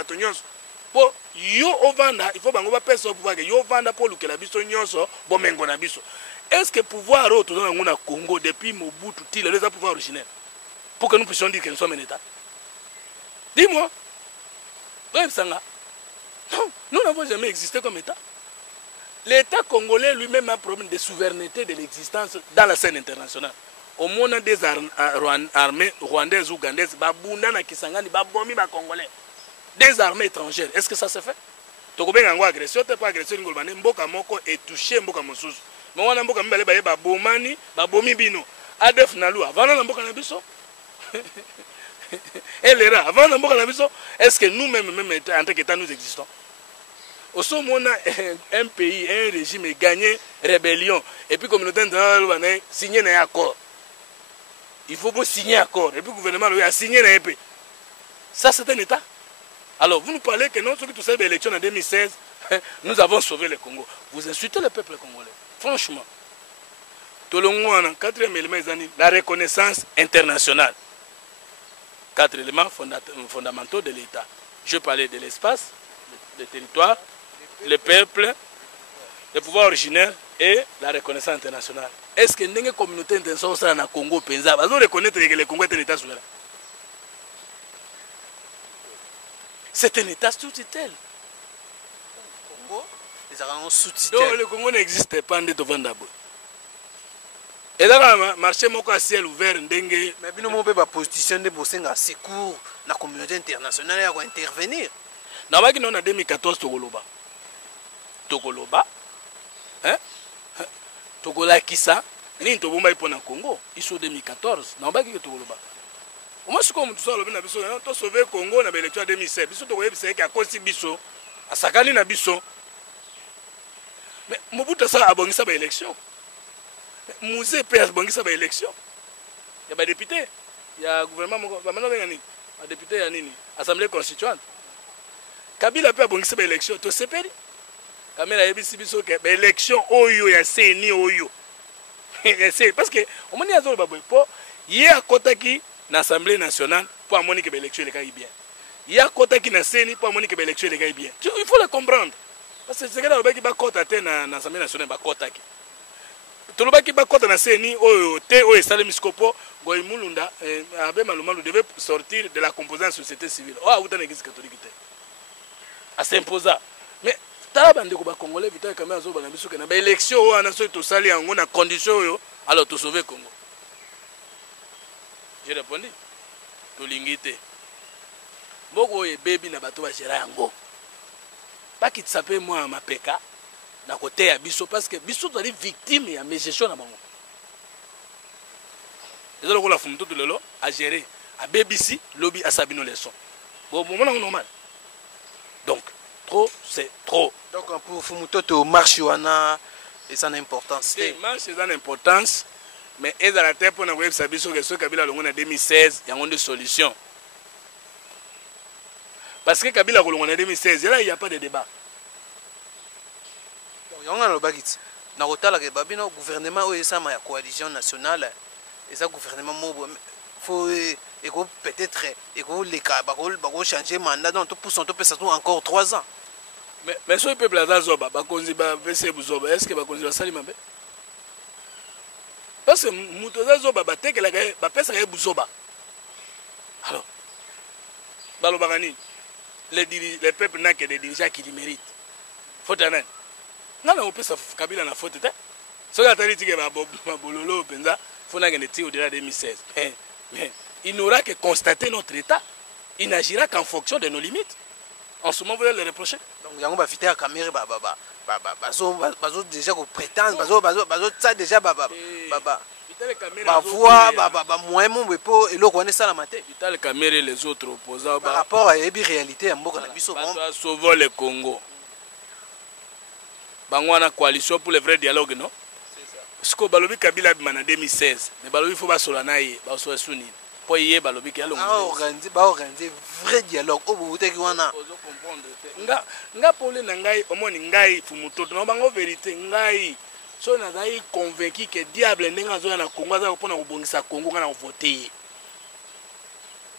pour yo ovanda il faut bango ba pesa pouvoir que yo vanda pour que la biso nyonso bo mengo na biso. Est-ce que pouvoir autre dans le Congo depuis Mobutu il les a pouvoir originel pour que nous puissions dire que nous sommes un État? Dis-moi. Non, nous n'avons jamais existé comme État. L'État congolais lui-même a un problème de souveraineté de l'existence dans la scène internationale. Au monde des armées rwandaises ou ougandaises, babunda na Kisangani, babomi ba congolais. Des armées étrangères, est-ce que ça se fait? Tokobenga ngo agression, te pas agression ngolbane mboka moko et toucher mboka mosusu. Mais wana mboka mbale baye babomani, babomi bino. ADF nalu avant na mboka na biso. Elera avant na mboka na biso, est-ce que nous-mêmes même en tant qu'État nous existons? Au sommet on a un pays, un régime gagné rébellion et puis communauté internationale signé un accord. Il faut pas signer un accord et puis le gouvernement a signé un EP. Ça c'est un État. Alors, vous nous parlez que non, ceux qui tout savent l'élection en 2016, nous avons sauvé le Congo. Vous insultez le peuple congolais. Franchement. Quatrième élément, la reconnaissance internationale. 4 éléments fondamentaux de l'État. Je parlais de l'espace, le territoire, le peuple, le pouvoir originaire et la reconnaissance internationale. Est-ce que les communautés internationales dans le Congo, ils reconnaissent que le Congo est un État souverain? C'est un État sous-tutelle. Le Congo, ils ont sous-tutelle. Donc le Congo n'existe pas en Vendabo. Et là, le marché à ciel ouvert, dengue. Mais bien, on peut pas positionner pour secours la communauté internationale à intervenir. Dans en 2014, Tokoloba, hein? Tokola Kisa, ni Tobomba pour le Congo. Ils sont 2014. Dans Tokoloba. Moi, je comme tout ça, on a sauvé le Congo dans l'élection 2007. Biso to c'est qu'il a cause biso, à Sakali na biso. Mais Mobutu ça a bongisa ba élection. Musée PS bongisa ba élection. Il y a des députés, il y a gouvernement maintenant ngani, un député ya nini, assemblée constituante. Kabila peut bongisa ba élection, to sepeli. Kamera yebisi biso ke ba élection oyo ya CENI oyo. C'est parce que on m'a dit à Zolo Baboy po, hier kotaki l'Assemblée nationale pour amener que l'élection est bien. Il y a côté qui n'a séni pour amener que l'élection est bien. Il faut le comprendre. Parce que c'est que le qui va côté dans l'Assemblée nationale va côté qui. Tout le qui va côté dans séni au té au salem scopo goimulunda abe malumalu devait sortir de la composante société civile. Oh autant l'église catholique. À s'imposer. Mais tabande ko ba congolais vita quand même azoba na biso que na élection o ana so to sali en na condition yo alors to sauver Congo. J'ai répondu. Tolingite. Boko e baby na bato ba gera yango. Ba ki tsape moi ma peka na côté ya biso parce que biso tali victime ya gestion na bango. Ezalo ko la fumu tout lelo a gérer a BBC lobby a sabino leçon. Bon moment normal. Donc trop c'est trop. Donc pour Fumutoto marche wana et ça a une importance. C'est marche c'est une importance. Mais ils ont la tête pour nous voir ça biso que ce Kabila longo en 2016 il y a une solution. Parce que Kabila longo en 2016 là il n'y a pas de débat. Il y a un débat qui na kotala ke babino gouvernement o esama ya coalition nationale et ça gouvernement mobo faut peut-être les cas ba changer mandat donc pour son peut ça encore 3 ans. Mais ce peuple là zoba ba konzi ba vese buzoba est-ce que ba konzi ba salima be? Parce que Moutoza Zoba batekelaka bapesaka buzoba. Alors balobagani les peuples n'a que des dirigeants qui les méritent. Faute à nan. Non, on peut se Kabila na faute. Ce que tu dis que Bololo Penza, faut n'a gagné au-delà de 2016. Mais il n'aura que constater notre état. Il n'agira qu'en fonction de nos limites. En ce moment, vous allez le reprocher. Donc, il y a un fitter à caméra, bazo déjà qu'on prétend, bazo ça déjà voix, moi mon wepo et l'eau connaît ça la matin. Vital Kamerhe et les autres opposants. Par rapport à la réalité, on va sauver le Congo. Bangwana coalition pour le vrai dialogue, non? C'est ça. Parce que Balobi Kabila en 2016, mais Balobi faut pas solanaï, baso souni. Pour y Balobi qui a organiser vrai dialogue. Au bout de quoi nga pole na ngai omoni ngai fumutoto na bango vérité ngai so na ngai convaincu que diable ndenga zo na Congo za pona kobongisa Congo nga na voter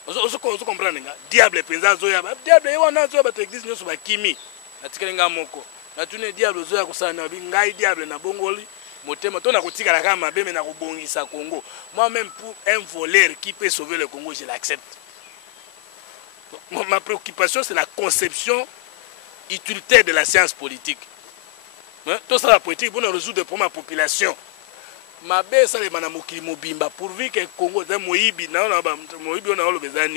ozo comprendre nga diable penza zo ya diable wana zo ba église nyoso ba kimi natikele nga moko na tune diable zo ya kusana bi ngai diable na bongoli motema to na kotikala kama beme na kobongisa Congo moi même pour un voleur qui peut sauver le Congo je l'accepte. Ma préoccupation c'est la conception utilitaire de la science politique. Tout ça la politique pour nous résoudre des problèmes de la population. Ma belle ça les manamokili mobimba pourvu que Congo de Moïbi na Moïbi on a le besoin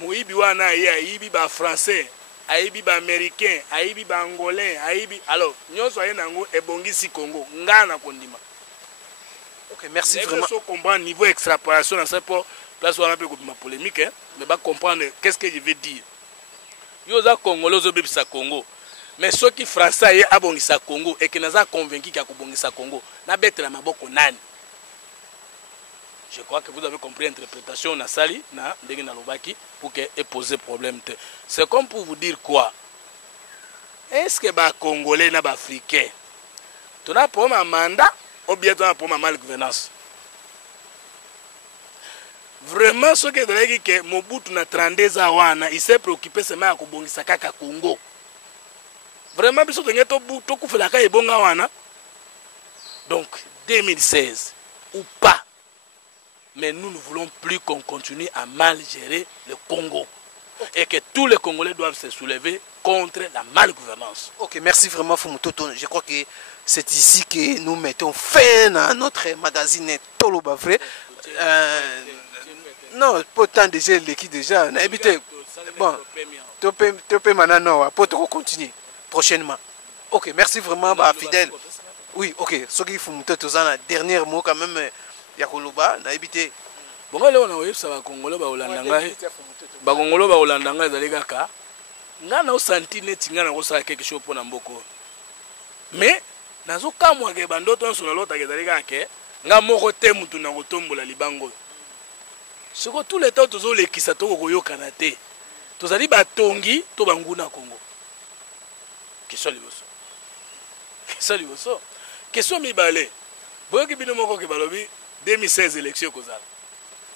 Moïbi wana ya ibi ba français, aibi ba américain, aibi ba angolais, aibi alors nyonso aye nango ebongisi Congo ngana kondima. OK, merci vraiment. Il faut comprendre niveau extrapolation dans ce point place on a peu de polémique hein, mais pas comprendre qu'est-ce que je veux dire. Yoza Congolais zo bebisa Congo. Mais ceux qui français y abongisa Congo et qui n'a convaincu qu'il y a abongisa Congo, n'a bête la maboko nani. Je crois que vous avez compris l'interprétation na sali na ndenge na lobaki pour que ait posé problème. C'est comme pour vous dire quoi. Est-ce que ba Congolais na ba Africain tu n'as pas un mandat ou bien tu n'as pas mal gouvernance. Vraiment ce que dit que Mobutu na 32 ans wana il s'est préoccupé seulement à kobongisa kaka Congo. Vraiment biso tenge to kufela ka ebonga wana. Donc 2016 ou pas. Mais nous ne voulons plus qu'on continue à mal gérer le Congo et que tous les Congolais doivent se soulever contre la malgouvernance. OK, merci vraiment Fumutoto. Je crois que c'est ici que nous mettons fin à notre magazine Tolo Bafré. Non, pourtant déjà l'équipe déjà. Bon, tu peux maintenant pour continuer prochainement. OK, merci vraiment fidèle. Oui, OK, ce qu'il faut monter tous un dernier mot quand même Yakoloba na habité. Bon là on a eu ça va Congolais ba Holanda ngai. Ba Congolais ba Holanda ngai zali kaka. Nga na senti neti nga na ko sala quelque chose pour na mboko. Mais nazo kamwa ke bandoto nso na lota ke zali kaka. Nga moko te mutu na kotombola libango. Siko tous les temps tozo lekisa to koyoka na te. Tozali batongi to banguna Congo. Question liboso. Question liboso. Question mibale. Boyoki bino moko ke balobi 2016 élection kozala.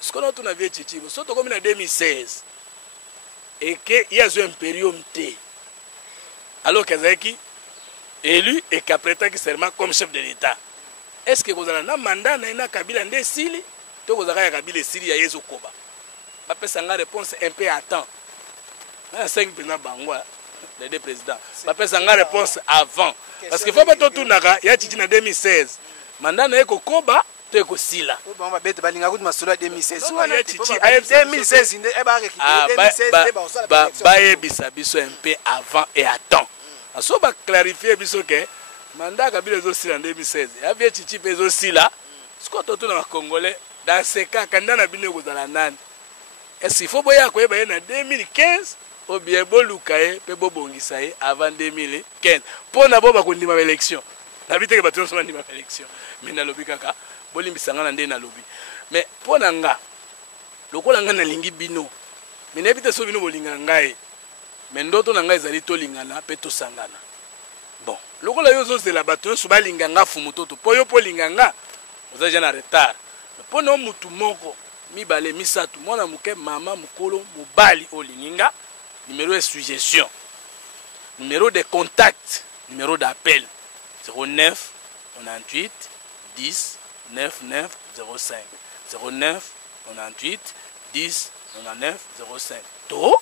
Ce qu'on a tout vu Chichi, surtout comme en 2016 et qu'il y a un impérium T. Alors Kazaki élu et Kapreta qui seulement comme chef de l'État. Est-ce que vous avez un mandat na Kabila ndé sili to vous avez Kabila sili ya yezo koba. Ba pesa nga réponse un peu à temps. 5 présidents bangwa les deux présidents. Ba pesa nga réponse avant parce que faut pas tout naka ya Chichi na 2016. Mandat na eko koba to eko sila. Bon ba bête balinga ku masolo 2016. Ya Chichi 2016 ndé ba récupérer 2016 ba yebisa biso un peu avant et à temps. Aso ba clarifier biso que mandat Kabila zo sila en 2016. Ya vie Chichi pe zo sila. Siko to na Congolais dans ce cas kanda na bino kozala nani. Est-ce qu'il faut boya ko yeba na 2015 ou bien bolukaye pe bobongisa ye avant 2015 pour na bo ba kondima élection. Na biteke bato so ndima élection. Mais na lobi kaka bolimbisa nga na nde na lobi. Mais pour na nga lokola nga na lingi bino. Mais na bite so bino bolinga ngai. Mais ndoto na ngai ezali to lingana pe to sangana. Bon, lokola yo zo zela bato so balinga nga fumutoto. Po yo po linga nga. Oza jana retard. Mais pour no mutu moko mibale misatu mwana muke mama mukolo mobali olinga numéro de suggestion. Numéro de contact, numéro d'appel 09 98 10 99 05 09 98 10 99 05. To,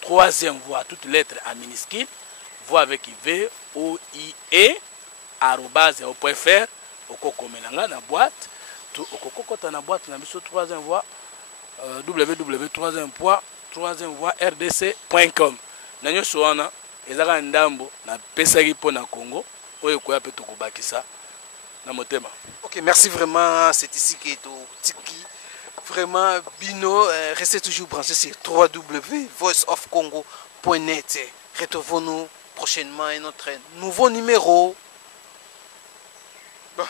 troisième voie, toutes lettres en minuscule, voie avec IV, OIE, @yahoo.fr, okokomelanga na boîte, to okokokota na boîte na biso troisième voie, www.troisième-voie-rdc.com. Nanyo soana, ezaka ndambo na pesaki po na Congo, oyo koya pe tokobakisa na motema. Ok, merci vraiment, c'est ici que Tiki. Vraiment, Bino, restez toujours branchés sur www.voiceofcongo.net. Retrouvons-nous prochainement à notre nouveau numéro. Bon.